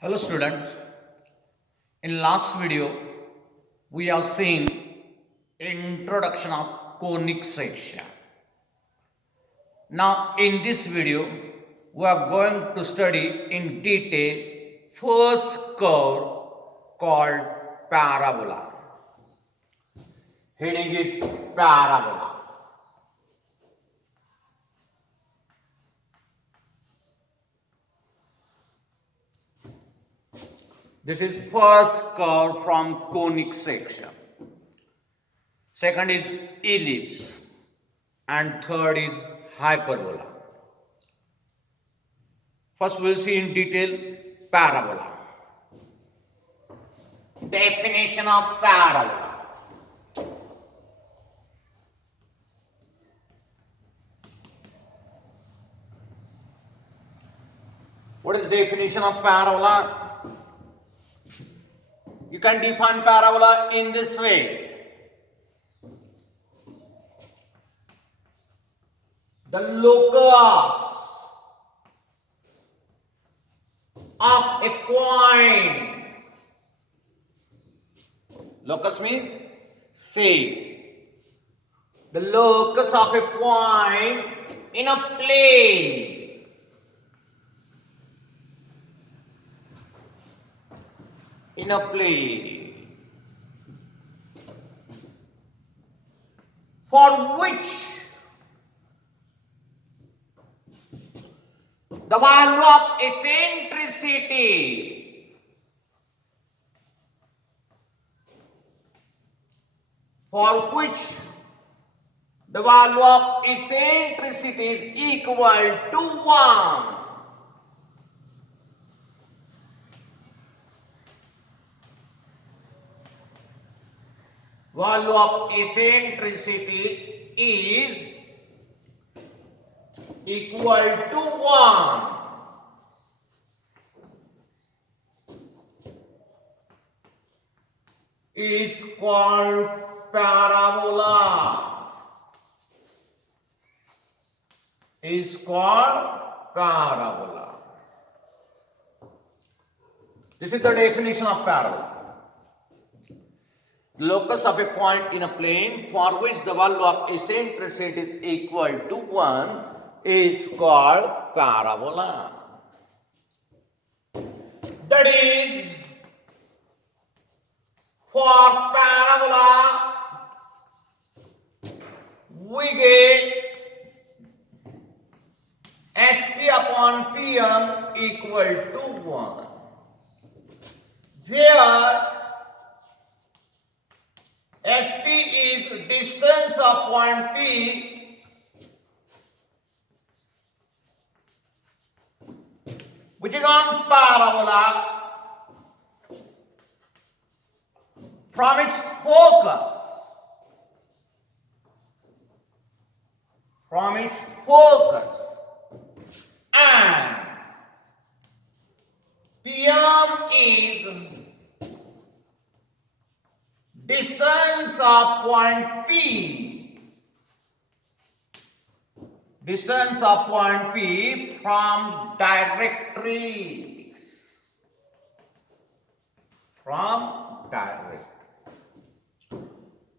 Hello students, in last video we have seen introduction of conic section. Now in this video we are going to study in detail first curve called parabola. Heading is parabola. This is first curve from conic section. Second is ellipse. And third is hyperbola. First we will see in detail parabola. Definition of parabola. What is the definition of parabola? You can define parabola in this way. The locus of a point. Locus means say. The locus of a point in a plane. In a plane. For which the value of eccentricity is equal to 1. Value of eccentricity is equal to 1. Is called parabola. Is called parabola. This is the definition of parabola. Locus of a point in a plane for which the value of eccentricity is equal to 1 is called parabola. That is, for parabola we get SP upon PM equal to 1, where SP is distance of point P which is on parabola from its focus. And PM is distance of point P. Distance of point P from directrix.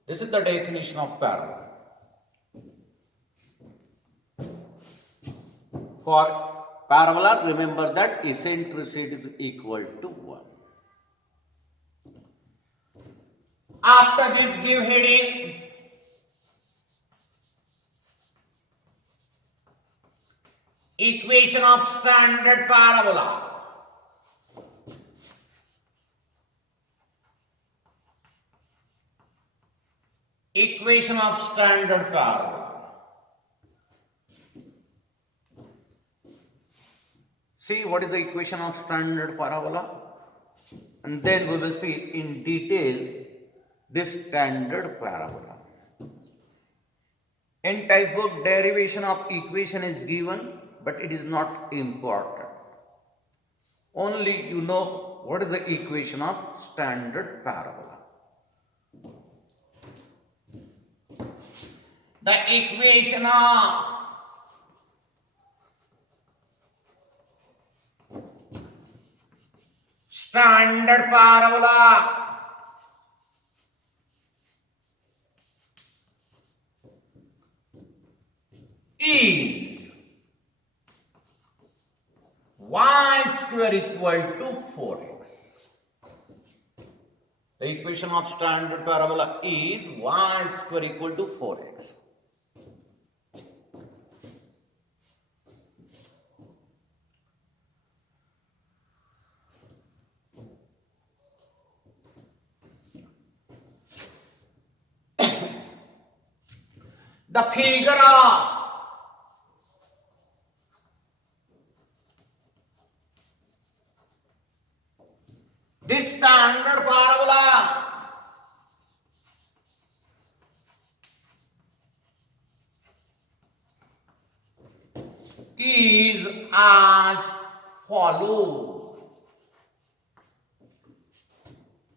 This is the definition of parabola. For parabola, remember that eccentricity is equal to 1. After this, give heading equation of standard parabola. Equation of standard parabola. See what is the equation of standard parabola, and then we will see in detail this standard parabola. In textbook, derivation of equation is given, but it is not important. Only you know what is the equation of standard parabola. The equation of standard parabola is y square equal to 4x. The equation of standard parabola is y square equal to 4x. The figure of this standard parabola is as follows.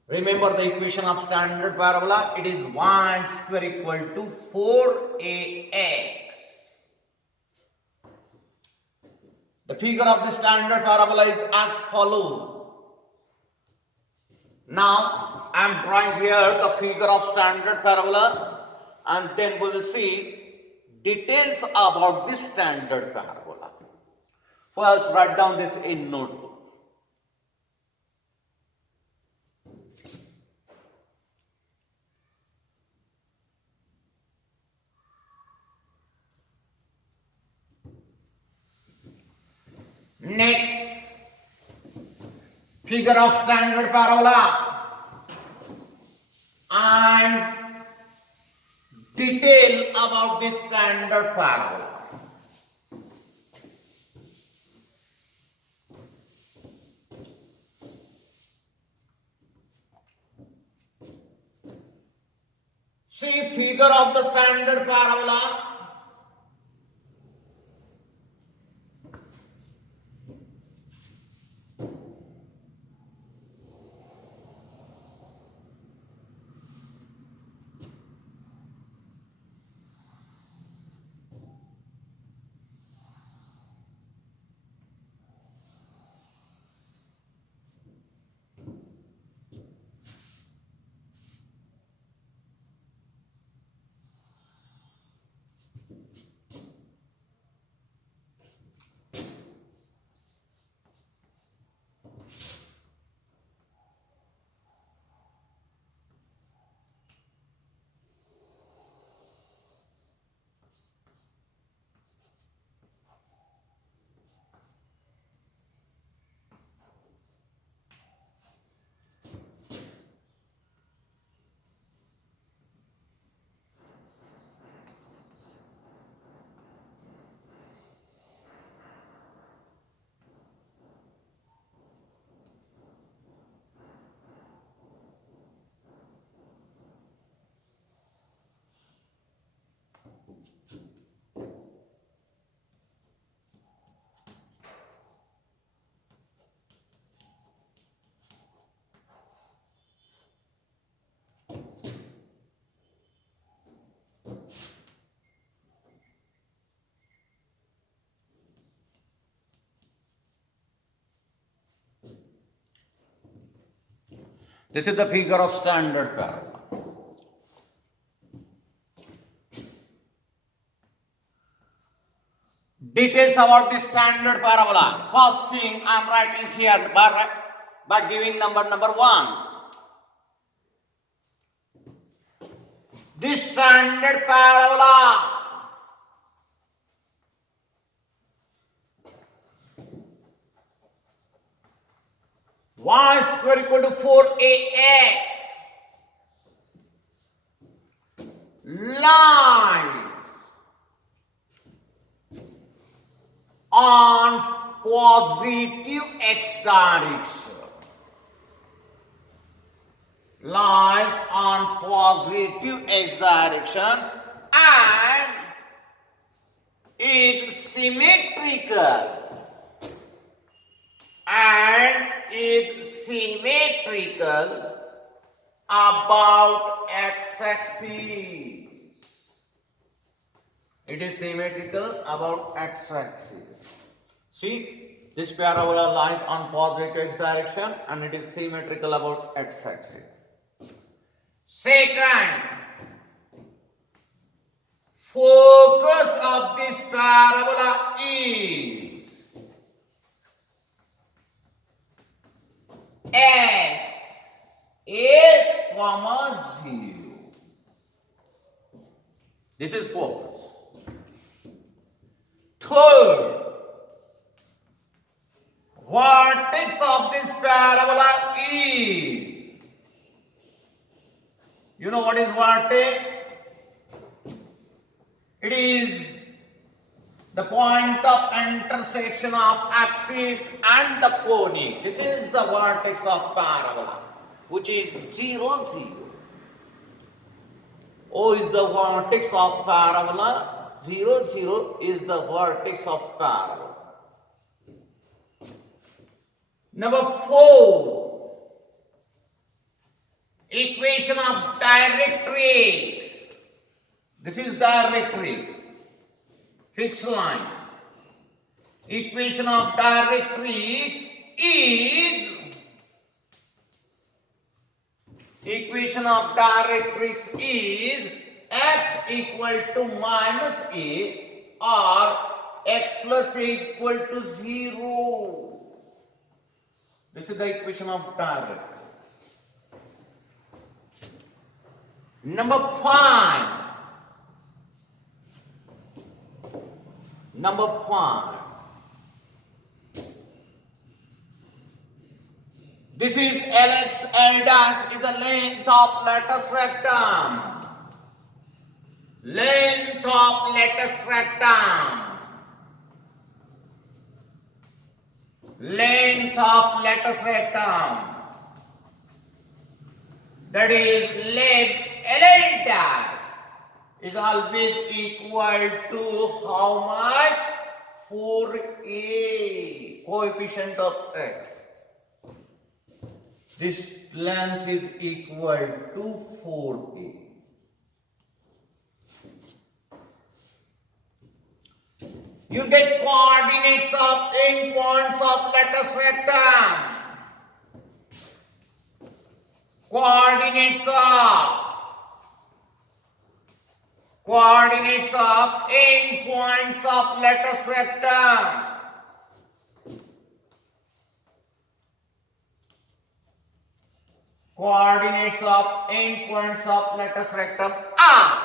Remember the equation of standard parabola, it is y square equal to 4ax. The figure of the standard parabola is as follows. Now I am drawing here the figure of standard parabola, and then we will see details about this standard parabola. First, write down this in notebook. Next, figure of standard parabola and detail about this standard parabola. See figure of the standard parabola. This is the figure of standard parabola. Details about the standard parabola. First thing I am writing here by giving number 1. This standard parabola y square equal to 4ax lies on positive x direction. Lies on positive x direction and is symmetrical. About x-axis. It is symmetrical about x-axis. See, This parabola lies on positive x direction and it is symmetrical about x axis. Second, focus of this parabola is S A comma 0. This is focus. Third, vertex of this parabola is, you know what is vertex? It is the point of intersection of axis and the conic. This is the vertex of parabola, which is 0, 0. O is the vertex of parabola, 0, 0 is the vertex of parabola. Number 4, equation of directrix. This is directrix, fixed line. Equation of directrix is x equal to minus a or x plus a equal to 0. This is the equation of directrix. Number 5. This is LS L dash is the length of lattice rectum. Length of lattice rectum. Length of lattice rectum. That is leg LL dash is always equal to how much? 4a, coefficient of x. This length is equal to 4a. You get coordinates of endpoints of lattice rectum. Coordinates of endpoints of lattice rectum. Coordinates of endpoints of lattice rectum are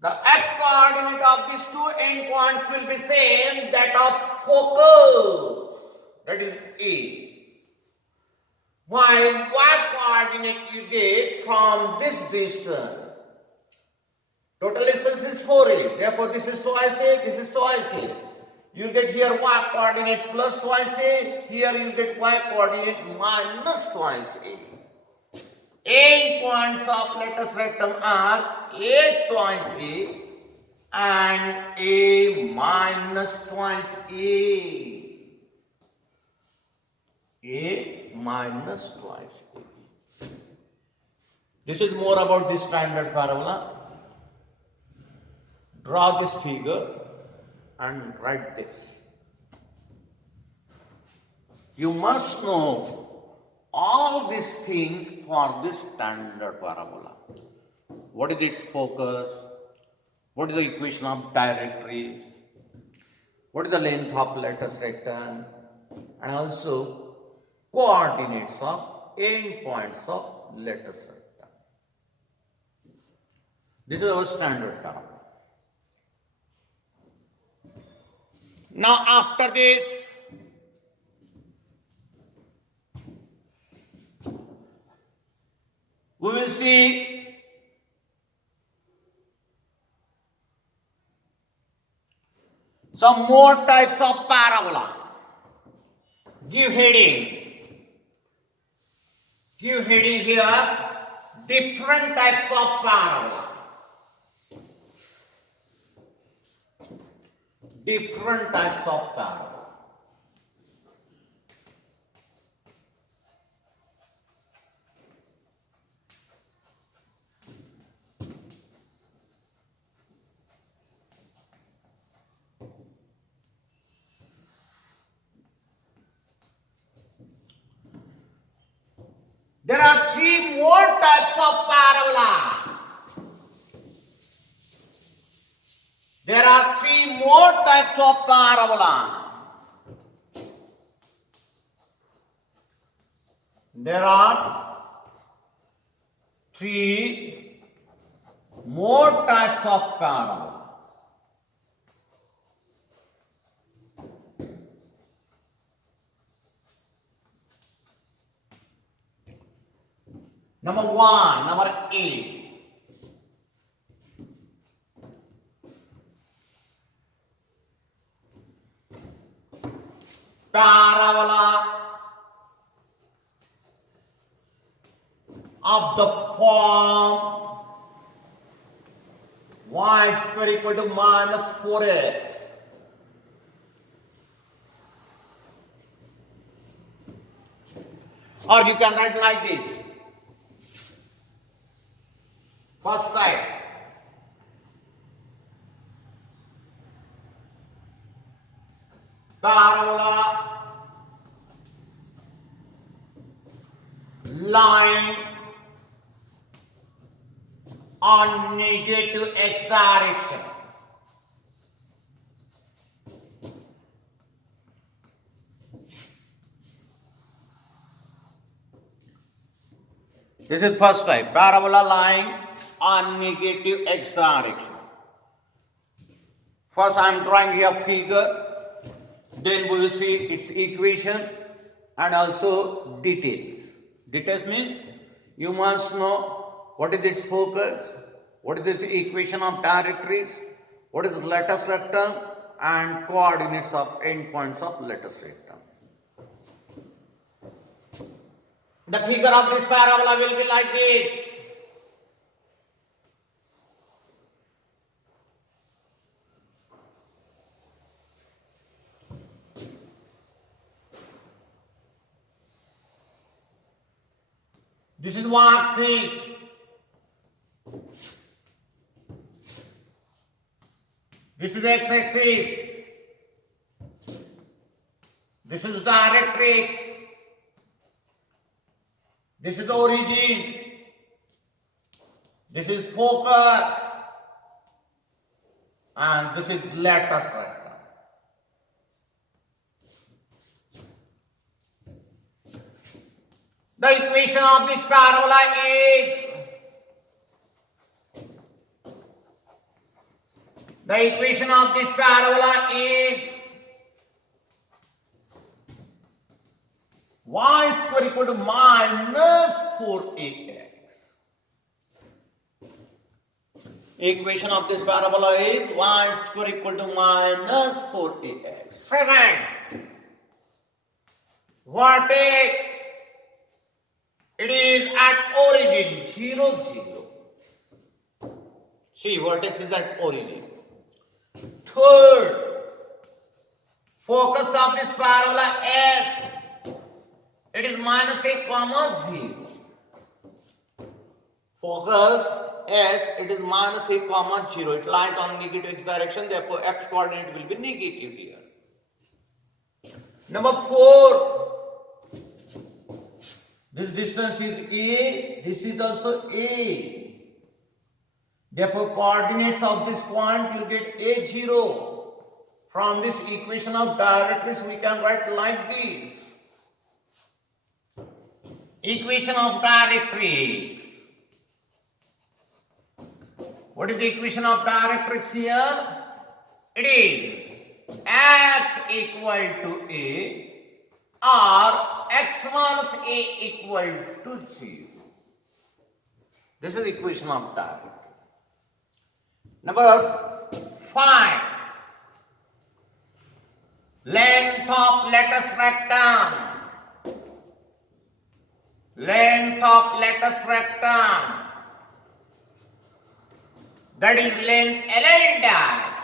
the x coordinate of these two endpoints will be same that of focus, that is A. While y coordinate you get from this distance. Total distance is 4a. Therefore, this is twice a, this is twice a. You get here y coordinate plus twice a. Here you get y coordinate minus twice a. Endpoints of lattice rectum are a twice a and a minus twice a. A minus twice a. This is more about this standard parabola. Draw this figure and write this. You must know all these things for this standard parabola. What is its focus? What is the equation of directrix? What is the length of lattice rectum? And also coordinates of endpoints of lattice rectum. This is our standard parabola. Now after this, we will see some more types of parabola. Give heading. Give heading here, different types of parabola. Different types of parabola. There are three more types of parabola. There are three more types of parabola. There are three more types of parabola. Number one, number A. Parabola of the form y square equal to minus 4x. Or you can write like this. First type. Parabola lying on negative x direction. This is first type, parabola lying on negative x direction. First I am drawing here figure, then we will see its equation and also details. Details means you must know what is its focus, what is the equation of directrix, what is the lattice rectum and coordinates of endpoints of lattice rectum. The figure of this parabola will be like this. This is y-axis. This is x-axis. This is directrix. This is origin. This is focus. And this is lattice rectum. The equation of this parabola is y square equal to minus 4ax. Equation of this parabola is y square equal to minus 4ax. Second, vertex. It is at origin 0, 0. See, vertex is at origin. Third, focus of this parabola S. It is minus a comma 0. Focus S, it is minus a comma 0. It lies on negative x direction, therefore x coordinate will be negative here. Number 4. This distance is A, this is also A. Therefore, coordinates of this point you get A0. From this equation of directrix, we can write like this. Equation of directrix. What is the equation of directrix here? It is x equal to A or x minus a equal to 0. This is the equation of directrix. Number 5. Length of lattice rectum. Length of lattice rectum. That is length L dash.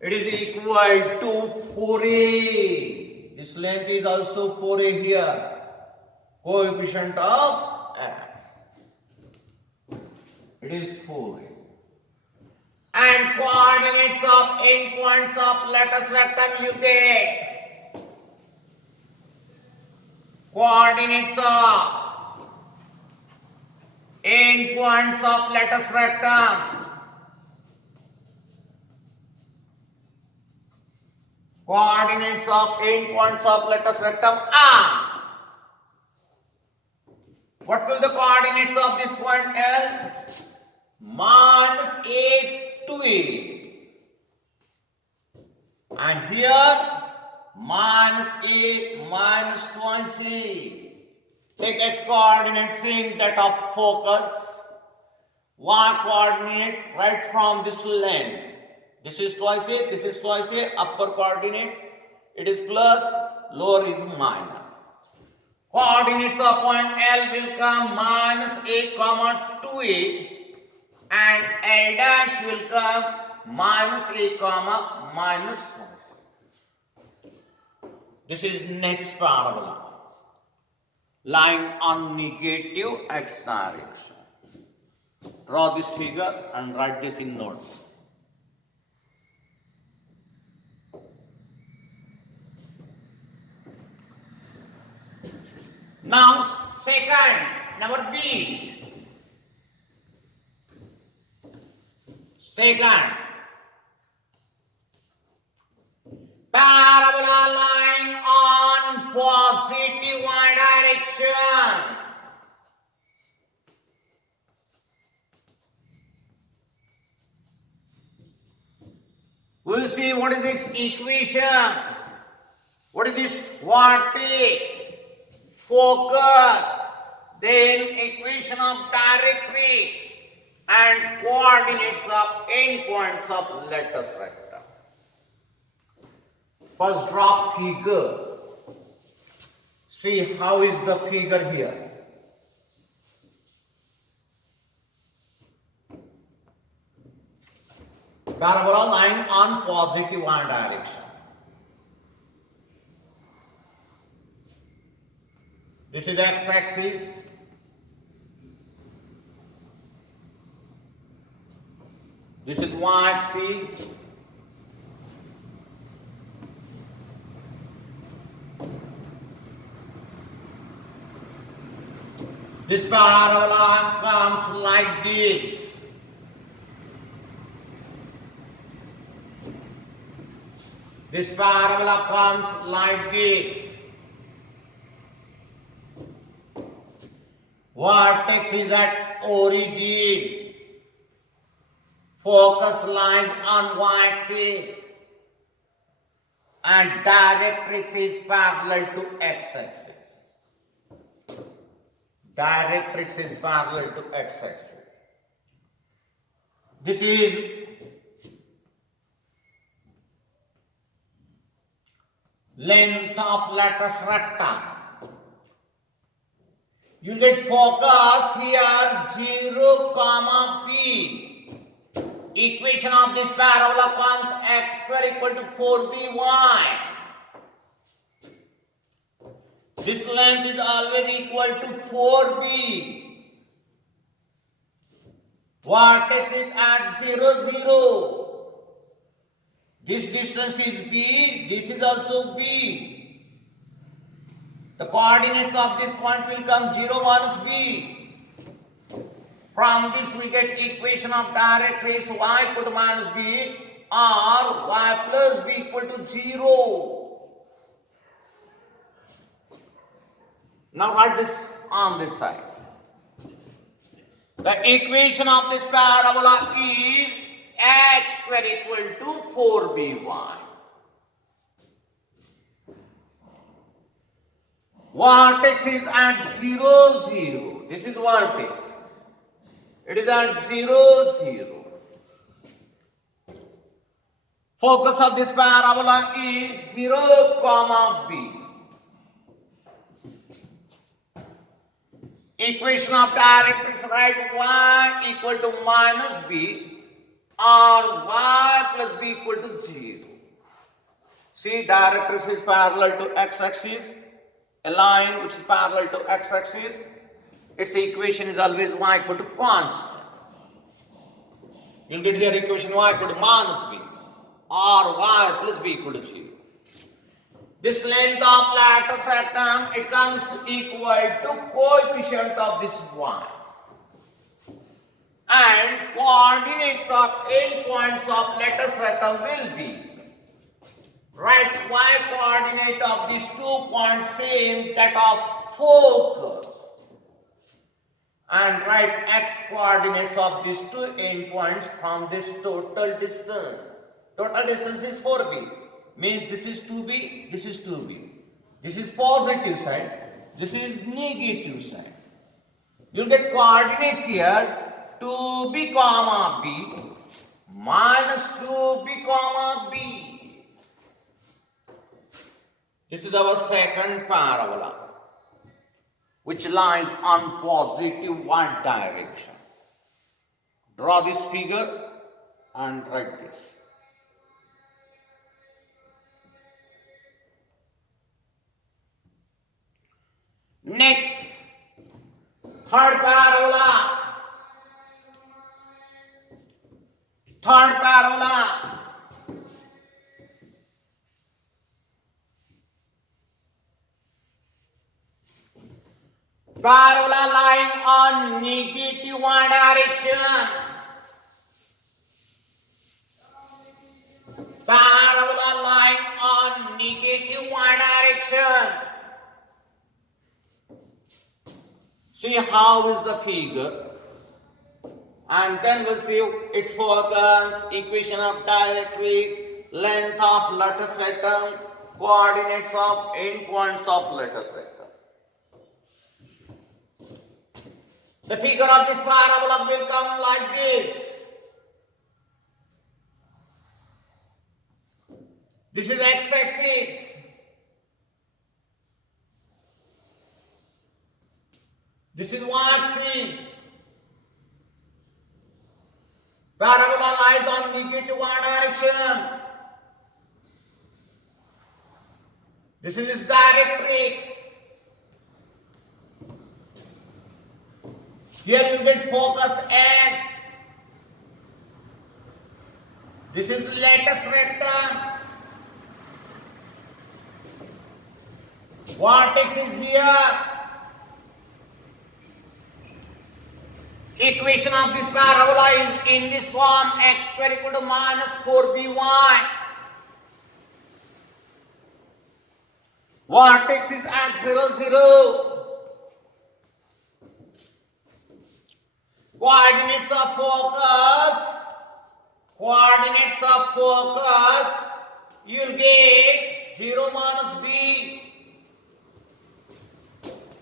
It is equal to 4a. This length is also 4a here. Coefficient of x. It is 4a. And coordinates of endpoints of lattice rectum you get coordinates of endpoints of lattice rectum. Coordinates of endpoints of lattice rectum are. What will the coordinates of this point L? Minus A to A. And here minus A minus twice A. Take X coordinate, same that of focus. Y coordinate right from this length. This is twice A, this is twice A. Upper coordinate, it is plus, lower is minus. Coordinates of point L will come minus A comma 2A, and L dash will come minus A comma minus twice. This is next parabola, lying on negative x direction. Draw this figure and write this in notes. Now, second, number B. Second, parabola lying on positive y direction. We'll see what is its equation. What is this vortex? Focus, then equation of directrix and coordinates of endpoints of lattice rectum. First draw figure. See how is the figure here. Parabola lying on positive y direction. This is x-axis. This is y-axis. This parabola comes like this. This parabola comes like this. Vortex is at origin. Focus lies on y-axis. And directrix is parallel to x-axis. Directrix is parallel to x-axis. This is length of lattice rectum. You get focus here 0, comma P. Equation of this parabola comes x square equal to 4by. This length is always equal to 4b. Vortex is at 0, 0. This distance is b, this is also b. The coordinates of this point will come 0 minus b. From this we get equation of directrix y equal to minus b or y plus b equal to 0. Now write this on this side. The equation of this parabola is x square equal to 4by. Vortex is at 0, 0. This is vortex. It is at 0, 0. Focus of this parabola is 0, comma b. Equation of directrix, write y equal to minus b or y plus b equal to 0. See, directrix is parallel to x-axis. A line which is parallel to x-axis, its equation is always y equal to constant. You'll get here equation y equal to minus b or y plus b equal to 0. This length of lattice rectum, it comes equal to coefficient of this y. And coordinates of endpoints of lattice rectum will be, write y coordinate of these 2 points same that of focus. And write x coordinates of these 2 endpoints from this total distance. Total distance is 4b. Means this is 2b, this is 2b. This is positive side, this is negative side. You'll get coordinates here 2b comma b minus 2b comma b. This is our second parabola, which lies on positive y direction. Draw this figure and write this. Next, third parabola. Third parabola. Parabola lying on negative y direction. Parabola lying on negative y direction. See how is the figure, and then we'll see its focus, equation of directrix, length of lattice rectum, coordinates of endpoints of lattice rectum. The figure of this parabola will come like this. This is x-axis. This is y-axis. Parabola lies on negative y direction. This is its directrix. Here you get focus S. This is lattice rectum. Vertex is here. Equation of this parabola is in this form: x square equal to minus 4by. Vertex is at 0, 0. Coordinates of focus, you'll get 0 minus b.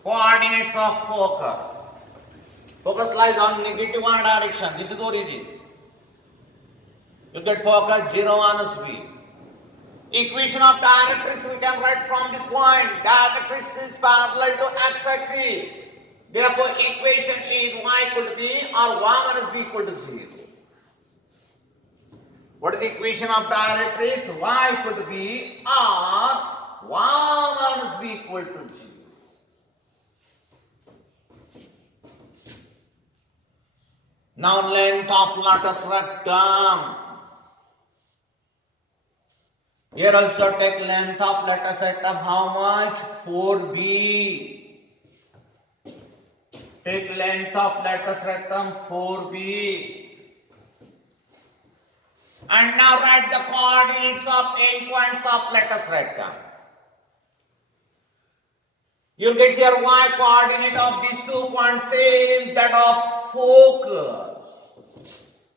Coordinates of focus. Focus lies on negative y direction. This is origin. You get focus 0 minus b. Equation of directrix we can write from this point. Directrix is parallel to x-axis. Therefore, equation is y equal to b or y minus b equal to 0. What is the equation of directrix? Y equal to b or y minus b equal to 0. Now length of lattice rectum. Here also take length of lattice rectum. How much? 4b. Take length of lattice rectum 4b. And now write the coordinates of endpoints of lattice rectum. You get here y coordinate of these 2 points same that of focus.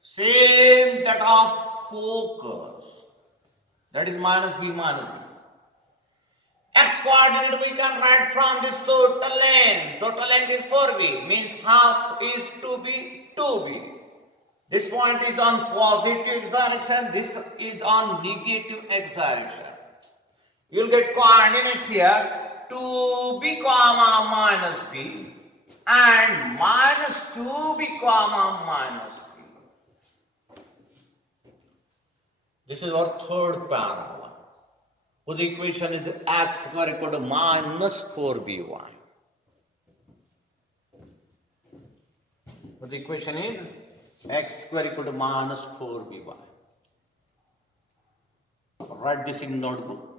Same that of focus. That is minus b minus b. X coordinate we can write from this total length. Total length is 4b. Means half is 2b, 2b. This point is on positive x direction. This is on negative x direction. You will get coordinates here 2b comma minus b and minus 2b comma minus b. This is our third parabola. So the equation is x square equal to minus 4by. So the equation is x square equal to minus 4by. Write this in notebook.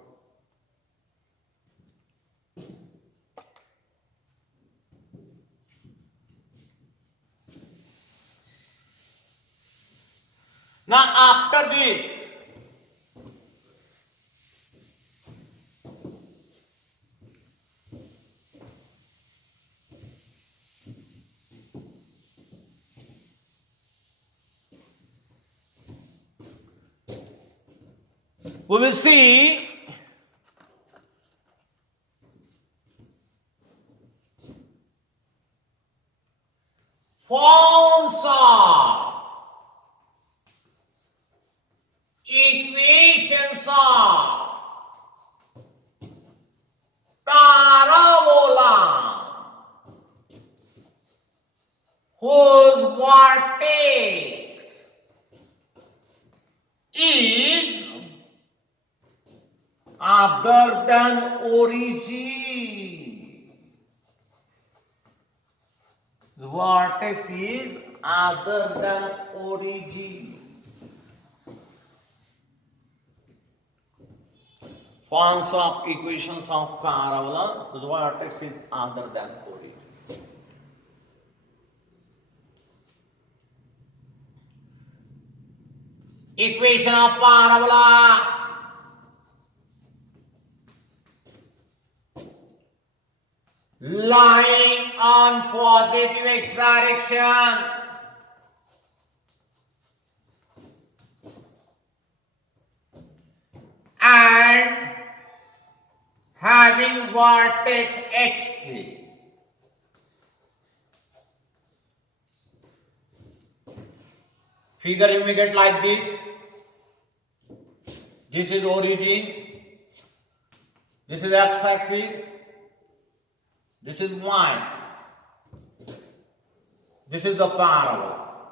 Now after this, we will see forms of equations of parabola whose vertex is other than origin. The vertex is other than origin. Forms of equations of parabola whose vertex is other than origin. Equation of parabola. Lying on positive x direction and having vertex HK. Figure you may get like this. This is origin. This is x-axis. This is y-axis. This is the parabola.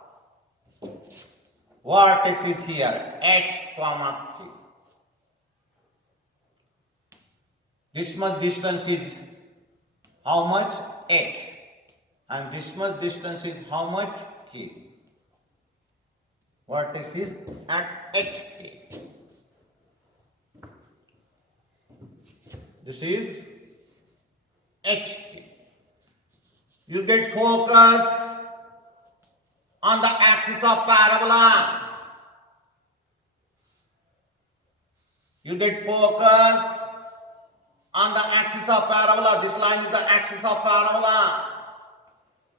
Vertex is here, h comma q. This much distance is how much? H. And this much distance is how much? Q. Vertex is at HK. This is HK. You get focus on the axis of parabola. You get focus on the axis of parabola. This line is the axis of parabola.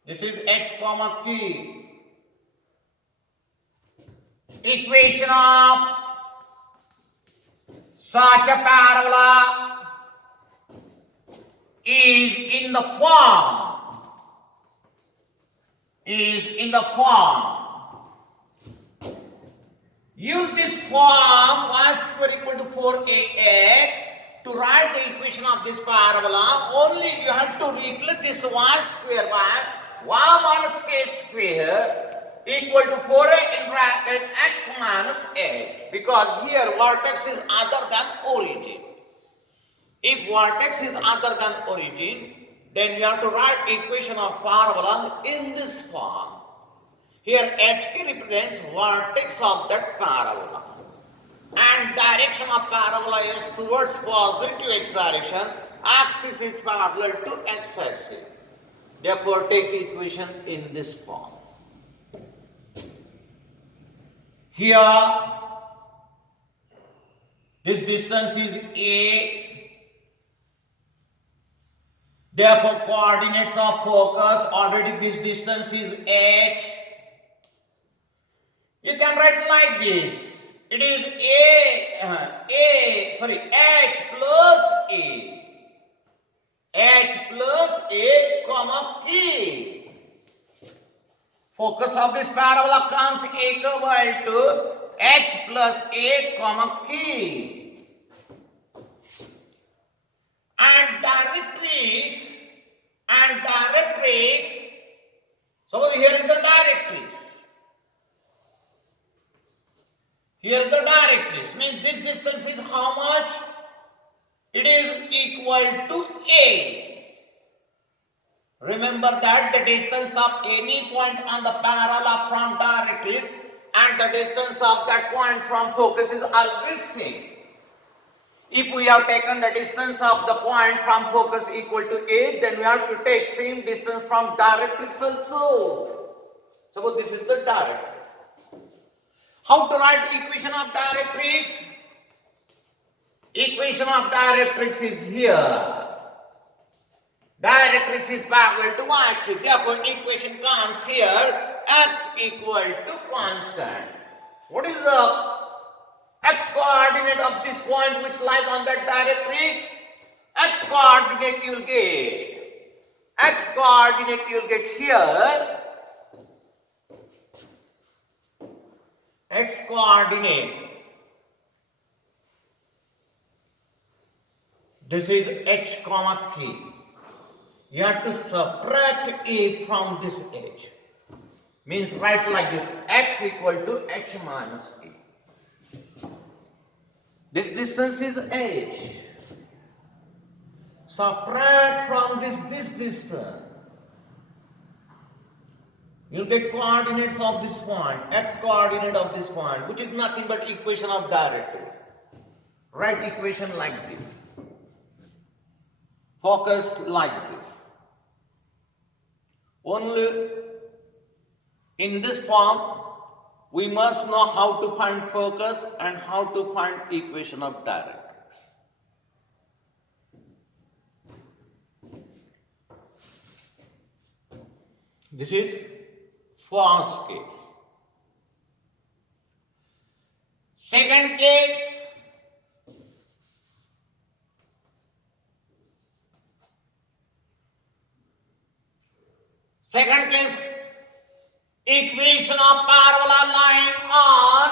This is h comma q. Equation of such a parabola is in the form. Use this form y square equal to 4ax to write the equation of this parabola. Only you have to replace this y square by y minus k square equal to 4a in bracket x minus a, because here vertex is other than origin. If vertex is other than origin, then you have to write equation of parabola in this form. Here HK represents vertex of that parabola. And direction of parabola is towards positive x direction. Axis is parallel to x axis. Therefore, take equation in this form. Here, this distance is a. Therefore, coordinates of focus, already this distance is h. You can write like this. It is h plus a. H plus a comma k. Focus of this parabola comes equal to h plus a comma k. And directrix. So here is the directrix. Here is the directrix. Means this distance is how much? It is equal to a. Remember that the distance of any point on the parabola from directrix and the distance of that point from focus is always same. If we have taken the distance of the point from focus equal to a, then we have to take same distance from directrix also. Suppose this is the directrix. How to write equation of directrix? Equation of directrix is here. Directrix is parallel to y-axis. Therefore, equation comes here. X equal to constant. What is the x coordinate of this point which lies on that directrix? X coordinate you will get. X coordinate you will get here. X coordinate. This is h comma k. You have to subtract a from this h. Means write like this. X equal to h minus a. This distance is h. Subtract from this distance. You'll get coordinates of this point, x coordinate of this point, which is nothing but equation of directrix. Write equation like this. Focus like this. Only in this form, we must know how to find focus and how to find equation of directrix. This is first case. Second case. Second case, equation of parabola lying on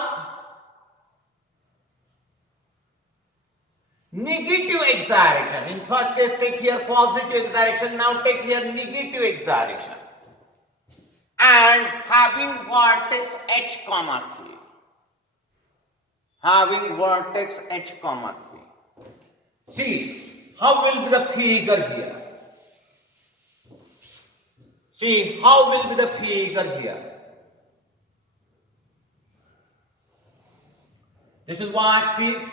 negative x direction. In first case, take here positive x direction. Now take here negative x direction. And having vertex h comma k. Having vertex h comma k. See, how will be the figure here? See, how will be the figure here? This is y-axis.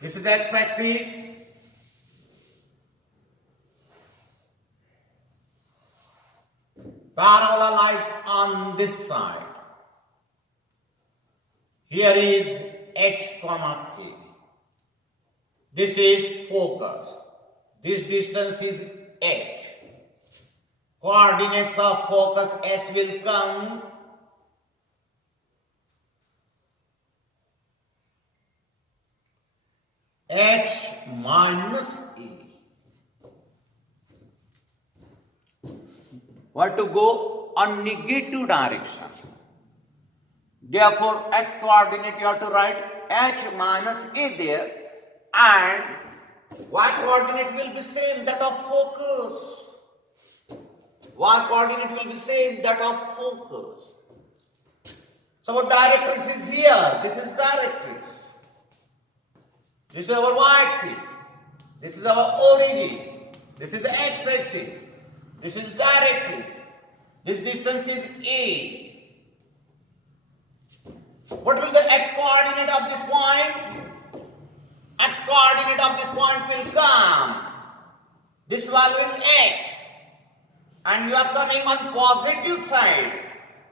This is x-axis. Parabola lies on this side. Here is h comma k. This is focus. This distance is h. Coordinates of focus S will come h minus e. What to go? On negative direction. Therefore, x coordinate you have to write h minus a there, and y coordinate will be same, that of focus. Y coordinate will be same, that of focus. So our directrix is here. This is directrix. This is our y-axis. This is our origin. This is the x-axis. This is directrix. This distance is a. What will the x coordinate of this point? X coordinate of this point will come. This value is x. And you are coming on positive side.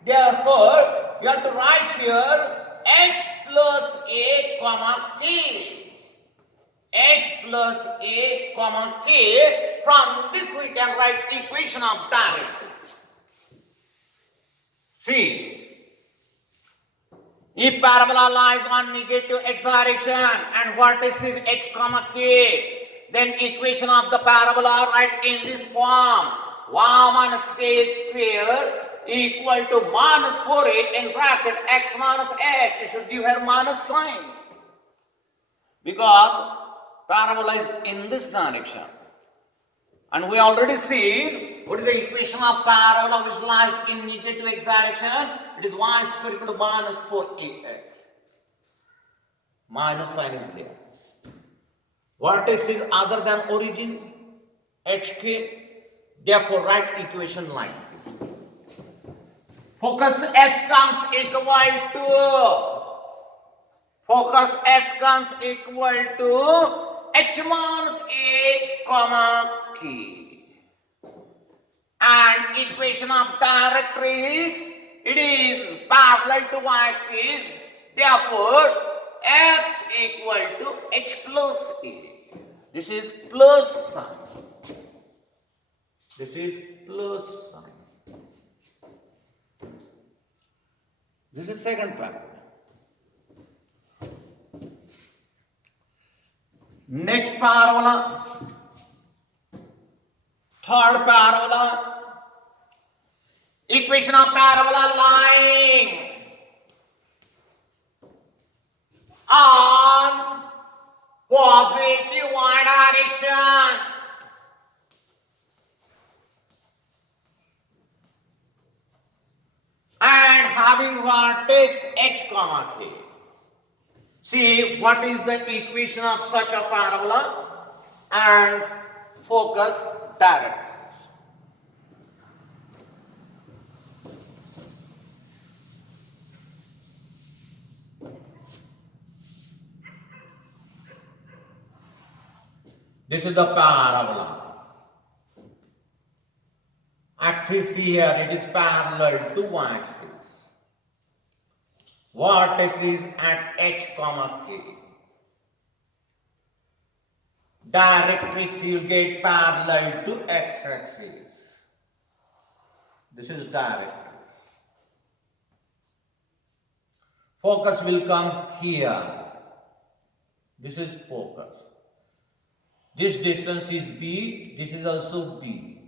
Therefore, you have to write here h plus a comma k. H plus a comma k. From this we can write equation of directrix. See, if parabola lies on negative x direction and vertex is h comma k, then equation of the parabola write in this form. Y minus k square equal to minus 4a in bracket x minus x. You should give her minus sign. Because parabola is in this direction. And we already see what is the equation of parabola which lies in negative x direction. It is y square equal to minus 4ax. Minus sign is there. Vertex is other than origin, hk. Therefore, write equation like this. Focus S comes equal to h minus a comma k. And equation of directrix it is parallel to y-axis. Therefore, x equal to h plus a. This is plus sign. This is plus sign. This is second parabola. Next parabola. Third parabola. Equation of parabola lying on positive y direction. And having vertex h comma k. See what is the equation of such a parabola and focus directly. This is the parabola. Axis here, it is parallel to y-axis. Vertex is at h comma k. Directrix you will get parallel to x-axis. This is directrix. Focus will come here. This is focus. This distance is b, this is also b.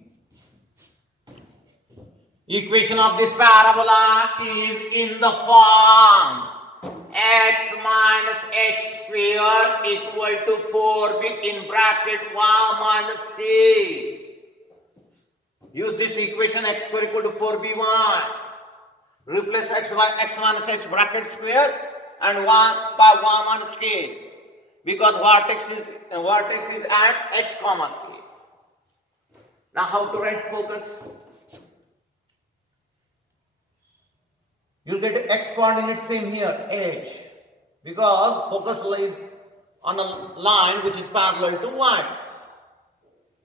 Equation of this parabola is in the form x minus h square equal to 4b in bracket y minus k. Use this equation x square equal to 4b1. Replace x by x minus h bracket square and y by y minus k. Because vertex is at h comma k. Now how to write focus? You'll get x coordinate same here, h. Because focus lies on a line which is parallel to y.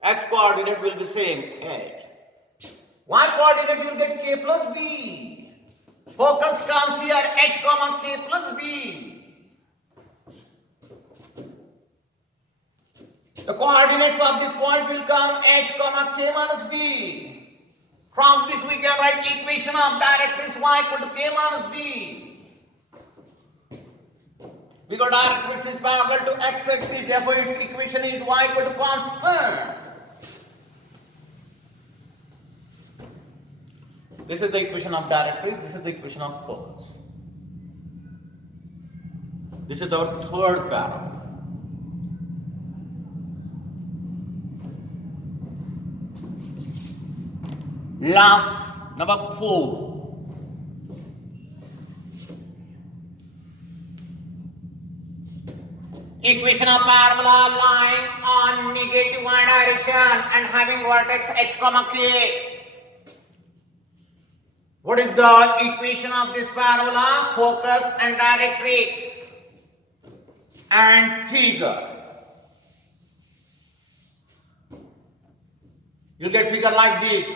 X coordinate will be same, h. Y coordinate you'll get k plus b. Focus comes here, h comma k plus b. The coordinates of this point will come h comma k minus b. From this we can write equation of directrix y equal to k minus b. Because directrix is parallel to x-axis, therefore its equation is y equal to constant. This is the equation of directrix, this is the equation of focus. This is our third parabola. Last, number 4. Equation of parabola lying on negative y direction and having vertex h comma k. What is the equation of this parabola? Focus and directrix and figure. You get figure like this.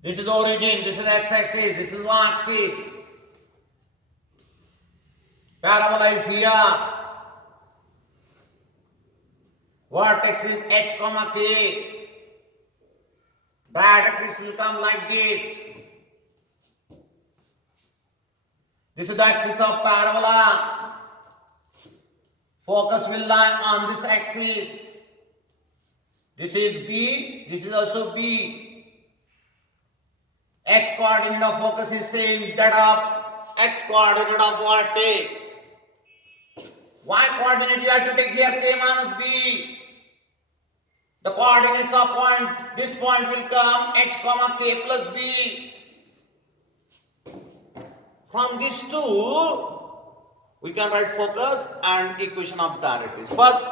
This is origin, this is x-axis, this is y-axis. Parabola is here. Vertex is h comma k. Directrix will come like this. This is the axis of parabola. Focus will lie on this axis. This is b, this is also b. X coordinate of focus is same that of x coordinate of vertex. Y coordinate you have to take here k minus b. The coordinates of point, this point will come h comma k plus b. From these two, we can write focus and equation of directrix. First,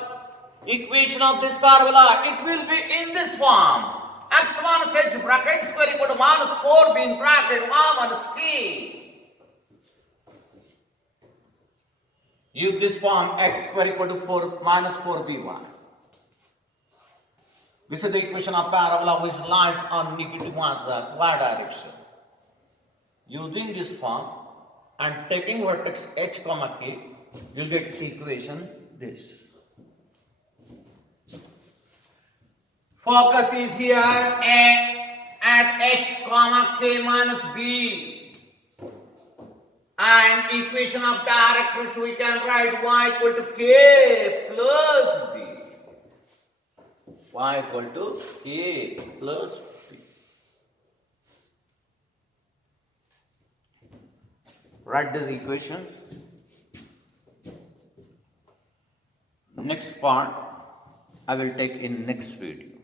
equation of this parabola, it will be in this form. X minus h bracket square equal to minus 4b in bracket y minus k. Use this form x square equal to 4 minus 4by. This is the equation of parabola which lies on negative mass y direction. Using this form and taking vertex h comma k, you'll get equation this. Focus is here at h comma k minus b. And equation of directness we can write y equal to k plus b. Y equal to k plus b. Write these equations. Next part I will take in next video.